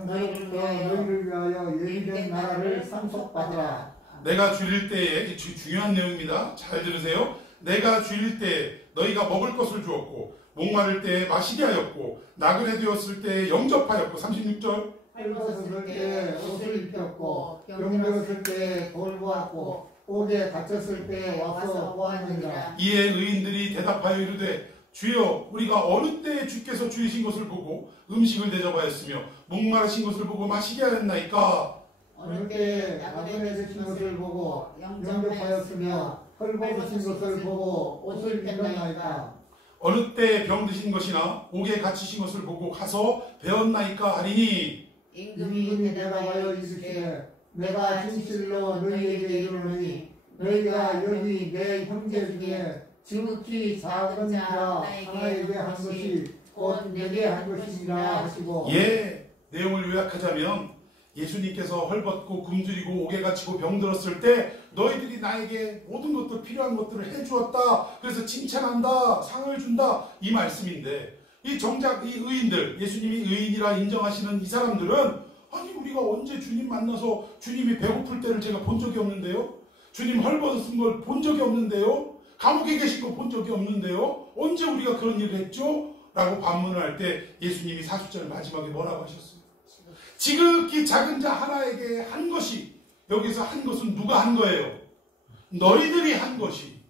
너희를 위하여 예비된 나라를 상속받으라. 내가 줄일 때에 중요한 내용입니다. 잘 들으세요. 내가 줄일 때 너희가 먹을 것을 주었고 목마를 때에 마시게 하였고 나그네 되었을 때에 영접하였고 36절 헐벗었을 때 옷을 입혔고 병들었을 때 돌보았고 옥에 갇혔을 때 와서 보았느니라. 이에 의인들이 대답하여 이르되 주여 우리가 어느 때에 주께서 주이신 것을 보고 음식을 대접하였으며 목마르신 것을 보고 마시게 하였나이까. 어느 때 나그네 되신 것을 보고 영접하였으며 헐벗으신 것을 보고 옷을 입혔나이까. 어느 때 병드신 것이나 옥에 갇히신 것을 보고 가서 배웠나이까 하리니 임금이 대답하여 이르시되 내가 진실로 너희에게 이르노니 너희가 여기 내 형제 중에 지극히 작은 자 하나에게 한 것이 곧 내게 한 것이니라 하시고. 내용을 요약하자면 예수님께서 헐벗고 굶주리고 옥에 갇히고 병들었을 때 너희들이 나에게 모든 것들 필요한 것들을 해주었다. 그래서 칭찬한다. 상을 준다. 이 말씀인데 이 정작 이 의인들, 예수님이 의인이라 인정하시는 이 사람들은 아니 우리가 언제 주님 만나서 주님이 배고플 때를 제가 본 적이 없는데요. 주님 헐벗은 걸 본 적이 없는데요. 감옥에 계신 거 본 적이 없는데요. 언제 우리가 그런 일을 했죠? 라고 반문을 할 때 예수님이 40절 마지막에 뭐라고 하셨어요? 지극히 작은 자 하나에게 한 것이, 여기서 한 것은 누가 한 거예요? 너희들이 한 것이,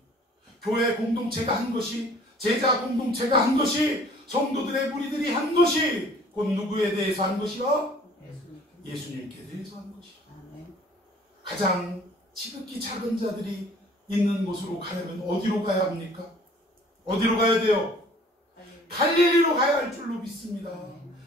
교회 공동체가 한 것이, 제자 공동체가 한 것이, 성도들의 무리들이 한 것이 곧 누구에 대해서 한 것이라? 예수님께 대해서 한 것이라. 가장 지극히 작은 자들이 있는 곳으로 가려면 어디로 가야 합니까? 어디로 가야 돼요? 갈릴리로 가야 할 줄로 믿습니다.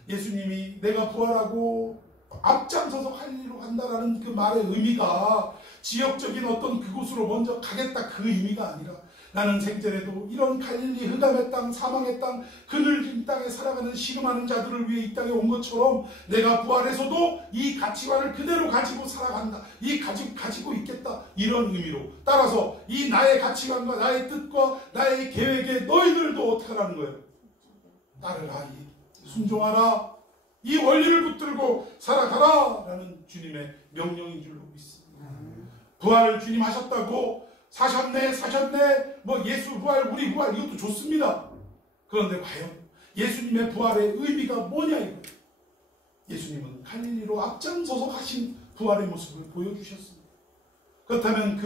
예수님이 내가 부활하고 앞장서서 갈릴리로 간다라는 그 말의 의미가 지역적인 어떤 그곳으로 먼저 가겠다 그 의미가 아니라 나는 생전에도 이런 갈릴리 흑암의 땅, 사망의 땅, 그늘진 땅에 살아가는 신음하는 자들을 위해 이 땅에 온 것처럼 내가 부활해서도 이 가치관을 그대로 가지고 살아간다. 가지고 있겠다. 이런 의미로. 따라서 이 나의 가치관과 나의 뜻과 나의 계획에 너희들도 어떻게 하라는 거예요? 따르라. 순종하라. 이 원리를 붙들고 살아가라. 라는 주님의 명령인 줄로 믿습니다. 부활을 주님 하셨다고 사셨네 뭐 예수 부활 우리 부활 이것도 좋습니다. 그런데 과연 예수님의 부활의 의미가 뭐냐 이거예요. 예수님은 갈릴리로 앞장서서 가신 부활의 모습을 보여주셨습니다. 그렇다면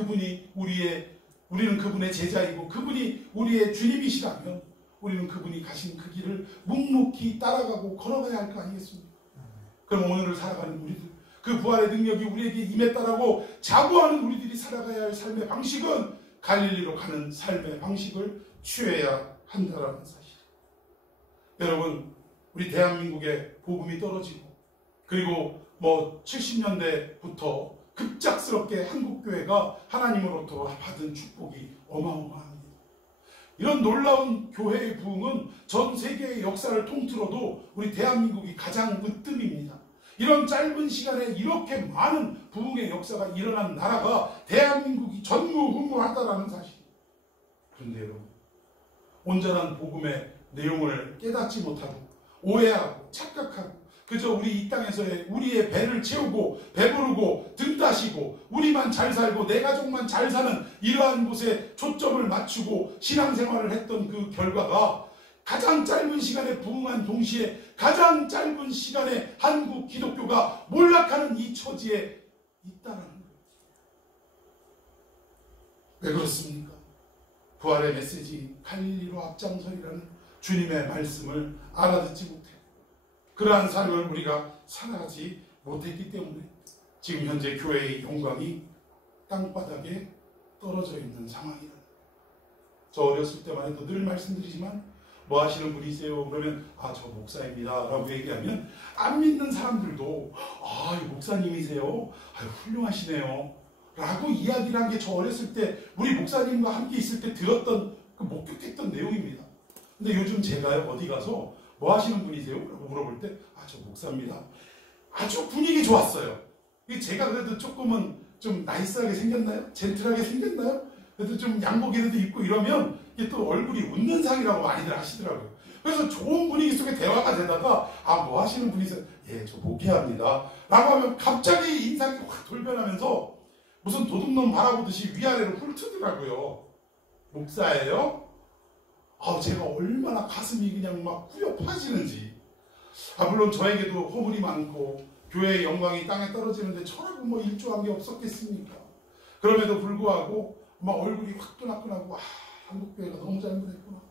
우리는 그분의 제자이고 그분이 우리의 주님이시라면 우리는 그분이 가신 그 길을 묵묵히 따라가고 걸어가야 할 거 아니겠습니까? 그럼 오늘을 살아가는 우리들, 그 부활의 능력이 우리에게 임했다라고 자부하는 우리들이 살아가야 할 삶의 방식은 갈릴리로 가는 삶의 방식을 취해야 한다는 사실. 여러분, 우리 대한민국에 복음이 떨어지고 그리고 70년대부터 급작스럽게 한국교회가 하나님으로부터 받은 축복이 어마어마합니다. 이런 놀라운 교회의 부흥은 전 세계의 역사를 통틀어도 우리 대한민국이 가장 으뜸입니다. 이런 짧은 시간에 이렇게 많은 부흥의 역사가 일어난 나라가 대한민국이 전무후무하다라는 사실. 그런데 여러분, 온전한 복음의 내용을 깨닫지 못하고 오해하고 착각하고 그저 우리 이 땅에서의 우리의 배를 채우고 배부르고 등 따시고 우리만 잘 살고 내 가족만 잘 사는 이러한 곳에 초점을 맞추고 신앙생활을 했던 그 결과가 가장 짧은 시간에 부흥한 동시에 가장 짧은 시간에 한국 기독교가 몰락하는 이 처지에 있다라는 거예요. 왜 그렇습니까? 부활의 메시지 갈릴리로 앞장서리라는 주님의 말씀을 알아듣지 못해요. 그러한 삶을 우리가 살아가지 못했기 때문에 지금 현재 교회의 영광이 땅바닥에 떨어져 있는 상황이다. 저 어렸을 때만 해도 늘 말씀드리지만 뭐 하시는 분이세요? 그러면 저 목사입니다 라고 얘기하면 안 믿는 사람들도 이 목사님이세요? 훌륭하시네요 라고 이야기를 한 게 저 어렸을 때 우리 목사님과 함께 있을 때 들었던 목격했던 내용입니다. 근데 요즘 제가요 어디 가서 뭐 하시는 분이세요? 라고 물어볼 때 저 목사입니다. 아주 분위기 좋았어요. 제가 그래도 조금은 좀 나이스하게 생겼나요? 젠틀하게 생겼나요? 그래도 좀 양복이라도 입고 이러면 이게 또 얼굴이 웃는 상이라고 많이들 하시더라고요. 그래서 좋은 분위기 속에 대화가 되다가 뭐 하시는 분이세요? 예, 저 목회합니다 라고 하면 갑자기 인상이 확 돌변하면서 무슨 도둑놈 바라보듯이 위아래로 훑으더라고요. 목사예요? 제가 얼마나 가슴이 그냥 막 후려 파지는지. 물론 저에게도 허물이 많고 교회의 영광이 땅에 떨어지는데 저라고 일조한 게 없었겠습니까? 그럼에도 불구하고 얼굴이 화끈화끈하고 한국교회가 너무 잘못했구나.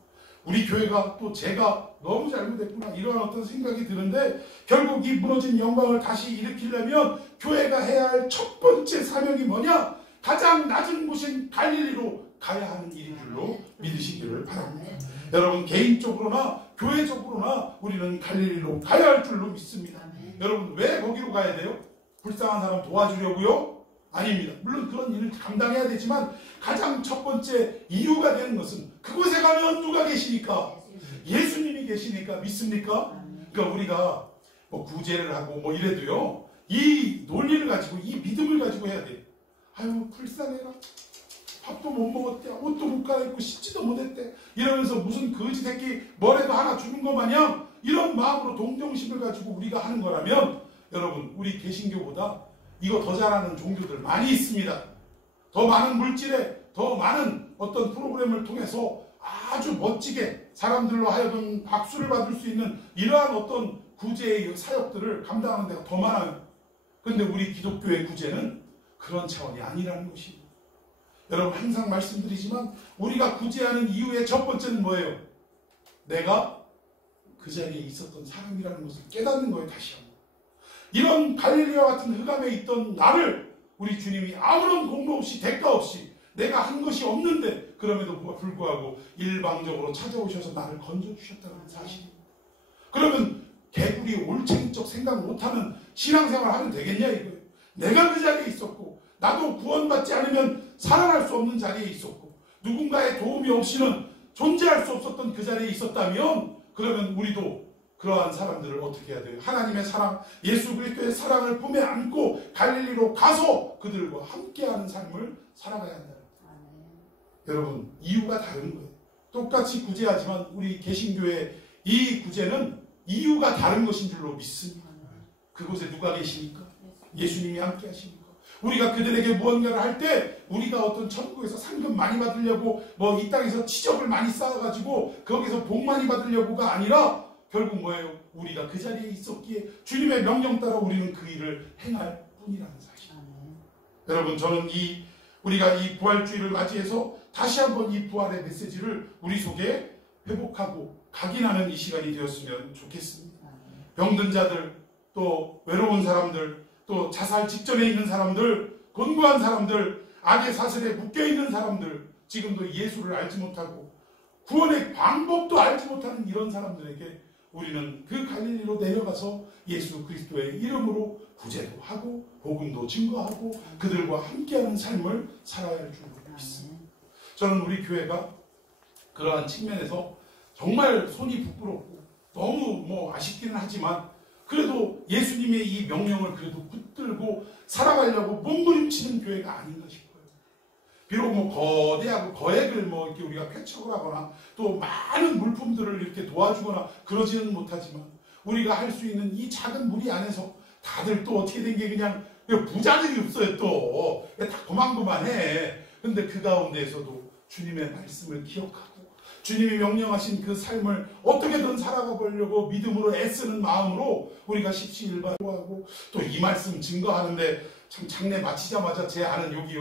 우리 교회가 또 제가 너무 잘못했구나. 이러한 어떤 생각이 드는데 결국 이 무너진 영광을 다시 일으키려면 교회가 해야 할 첫 번째 사명이 뭐냐? 가장 낮은 곳인 갈릴리로 가야 하는 일인 줄로 믿으시기를 바랍니다. 여러분 개인적으로나 교회적으로나 우리는 갈릴리로 가야 할 줄로 믿습니다. 여러분 왜 거기로 가야 돼요? 불쌍한 사람 도와주려고요? 아닙니다. 물론 그런 일을 감당해야 되지만 가장 첫 번째 이유가 되는 것은 그곳에 가면 누가 계시니까? 예수님이 계시니까 믿습니까? 그러니까 우리가 구제를 하고 이래도요 이 논리를 가지고 이 믿음을 가지고 해야 돼요. 불쌍해라. 밥도 못 먹었대. 옷도 못 갈아입고 씻지도 못했대. 이러면서 무슨 거지 새끼 뭐래도 하나 주는 것 마냥 이런 마음으로 동정심을 가지고 우리가 하는 거라면 여러분 우리 개신교보다 이거 더 잘하는 종교들 많이 있습니다. 더 많은 물질에 더 많은 어떤 프로그램을 통해서 아주 멋지게 사람들로 하여금 박수를 받을 수 있는 이러한 어떤 구제의 사역들을 감당하는 데가 더 많아요. 그런데 우리 기독교의 구제는 그런 차원이 아니라는 것입니다. 여러분 항상 말씀드리지만 우리가 구제하는 이유의 첫 번째는 뭐예요? 내가 그 자리에 있었던 사람이라는 것을 깨닫는 거예요. 다시 한번. 이런 갈릴리와 같은 흑암에 있던 나를 우리 주님이 아무런 공로 없이 대가 없이 내가 한 것이 없는데 그럼에도 불구하고 일방적으로 찾아오셔서 나를 건져주셨다는 사실입니다. 그러면 개구리 올챙이적 생각 못하는 신앙생활 하면 되겠냐 이거예요. 내가 그 자리에 있었고 나도 구원받지 않으면 살아날 수 없는 자리에 있었고 누군가의 도움이 없이는 존재할 수 없었던 그 자리에 있었다면 그러면 우리도 그러한 사람들을 어떻게 해야 돼요? 하나님의 사랑, 예수 그리스도의 사랑을 품에 안고 갈릴리로 가서 그들과 함께하는 삶을 살아가야 한다. 여러분 이유가 다른 거예요. 똑같이 구제하지만 우리 개신교의 이 구제는 이유가 다른 것인 줄로 믿습니다. 그곳에 누가 계시니까? 예수님이 함께 하십니까? 우리가 그들에게 무언가를 할 때 우리가 어떤 천국에서 상금 많이 받으려고 이 땅에서 치적을 많이 쌓아가지고 거기서 복 많이 받으려고가 아니라 결국 뭐예요? 우리가 그 자리에 있었기에 주님의 명령 따라 우리는 그 일을 행할 뿐이라는 사실. 여러분 저는 우리가 이 부활주의를 맞이해서 다시 한번 이 부활의 메시지를 우리 속에 회복하고 각인하는 이 시간이 되었으면 좋겠습니다. 병든 자들, 또 외로운 사람들, 또 자살 직전에 있는 사람들, 곤고한 사람들, 악의 사슬에 묶여있는 사람들, 지금도 예수를 알지 못하고 구원의 방법도 알지 못하는 이런 사람들에게 우리는 그 갈릴리로 내려가서 예수 그리스도의 이름으로 구제도 하고 복음도 증거하고 그들과 함께하는 삶을 살아야 할 줄 믿습니다. 저는 우리 교회가 그러한 측면에서 정말 손이 부끄럽고 너무 아쉽기는 하지만 그래도 예수님의 이 명령을 그래도 붙들고 살아가려고 몸부림치는 교회가 아닌가 싶어요. 비록 거대하고 거액을 이렇게 우리가 쾌척을 하거나 또 많은 물품들을 이렇게 도와주거나 그러지는 못하지만 우리가 할 수 있는 이 작은 무리 안에서 다들 또 어떻게 된 게 그냥 부자들이 없어요. 또 다 고만고만해. 근데 그 가운데에서도 주님의 말씀을 기억하고 주님이 명령하신 그 삶을 어떻게든 살아가 보려고 믿음으로 애쓰는 마음으로 우리가 십시일반하고 또 이 말씀 증거하는데 참 장례 마치자마자 제 아는 여기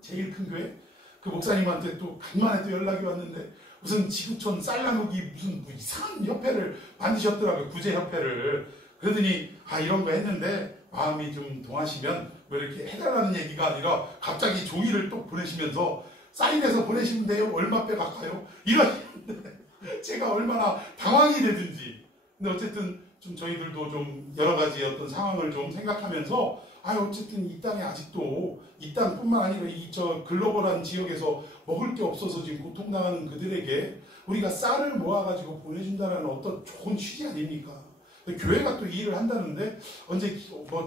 제일 큰 교회 그 목사님한테 또 간만에 또 연락이 왔는데 무슨 지구촌 쌀 나누기 무슨 이상한 협회를 만드셨더라고요. 구제협회를. 그러더니 이런 거 했는데 마음이 좀 동하시면 이렇게 해달라는 얘기가 아니라 갑자기 종이를 또 보내시면서 사인해서 보내시면 돼요. 얼마 빼갈까요? 이러시는데 제가 얼마나 당황이 되든지. 근데 어쨌든 좀 저희들도 좀 여러 가지 어떤 상황을 좀 생각하면서 어쨌든 이 땅에 아직도 이 땅뿐만 아니라 저 글로벌한 지역에서 먹을 게 없어서 지금 고통당하는 그들에게 우리가 쌀을 모아가지고 보내준다는 어떤 좋은 취지 아닙니까? 교회가 또 이 일을 한다는데 언제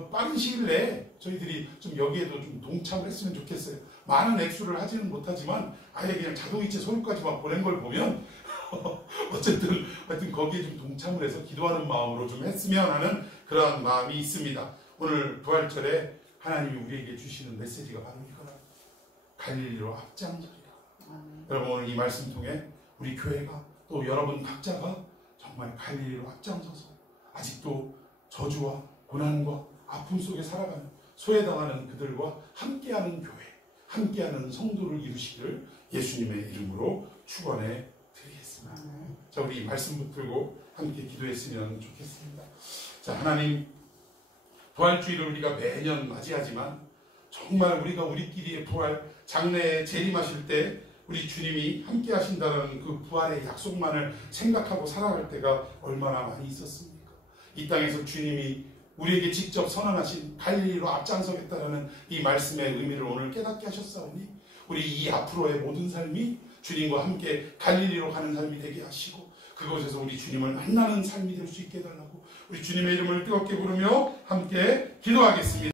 빠른 시일 내에 저희들이 좀 여기에도 좀 동참을 했으면 좋겠어요. 많은 액수를 하지는 못하지만 아예 그냥 자동이체 소유까지만 보낸 걸 보면 어쨌든 하여튼 거기에 좀 동참을 해서 기도하는 마음으로 좀 했으면 하는 그런 마음이 있습니다. 오늘 부활절에 하나님이 우리에게 주시는 메시지가 바로 이거라. 갈릴리로 앞장서리라. 여러분 오늘 이 말씀 통해 우리 교회가 또 여러분 각자가 정말 갈릴리로 앞장서서 아직도 저주와 고난과 아픔 속에 살아가는 소외당하는 그들과 함께하는 교회, 함께하는 성도를 이루시기를 예수님의 이름으로 축원해 드리겠습니다. 자, 우리 말씀 붙들고 함께 기도했으면 좋겠습니다. 자, 하나님, 부활주의를 우리가 매년 맞이하지만 정말 우리가 우리끼리의 부활, 장래에 재림하실 때 우리 주님이 함께 하신다는 그 부활의 약속만을 생각하고 살아갈 때가 얼마나 많이 있었습니까? 이 땅에서 주님이 우리에게 직접 선언하신 갈릴리로 앞장서겠다라는 이 말씀의 의미를 오늘 깨닫게 하셨사오니 우리 이 앞으로의 모든 삶이 주님과 함께 갈릴리로 가는 삶이 되게 하시고 그곳에서 우리 주님을 만나는 삶이 될 수 있게 해달라고 우리 주님의 이름을 뜨겁게 부르며 함께 기도하겠습니다.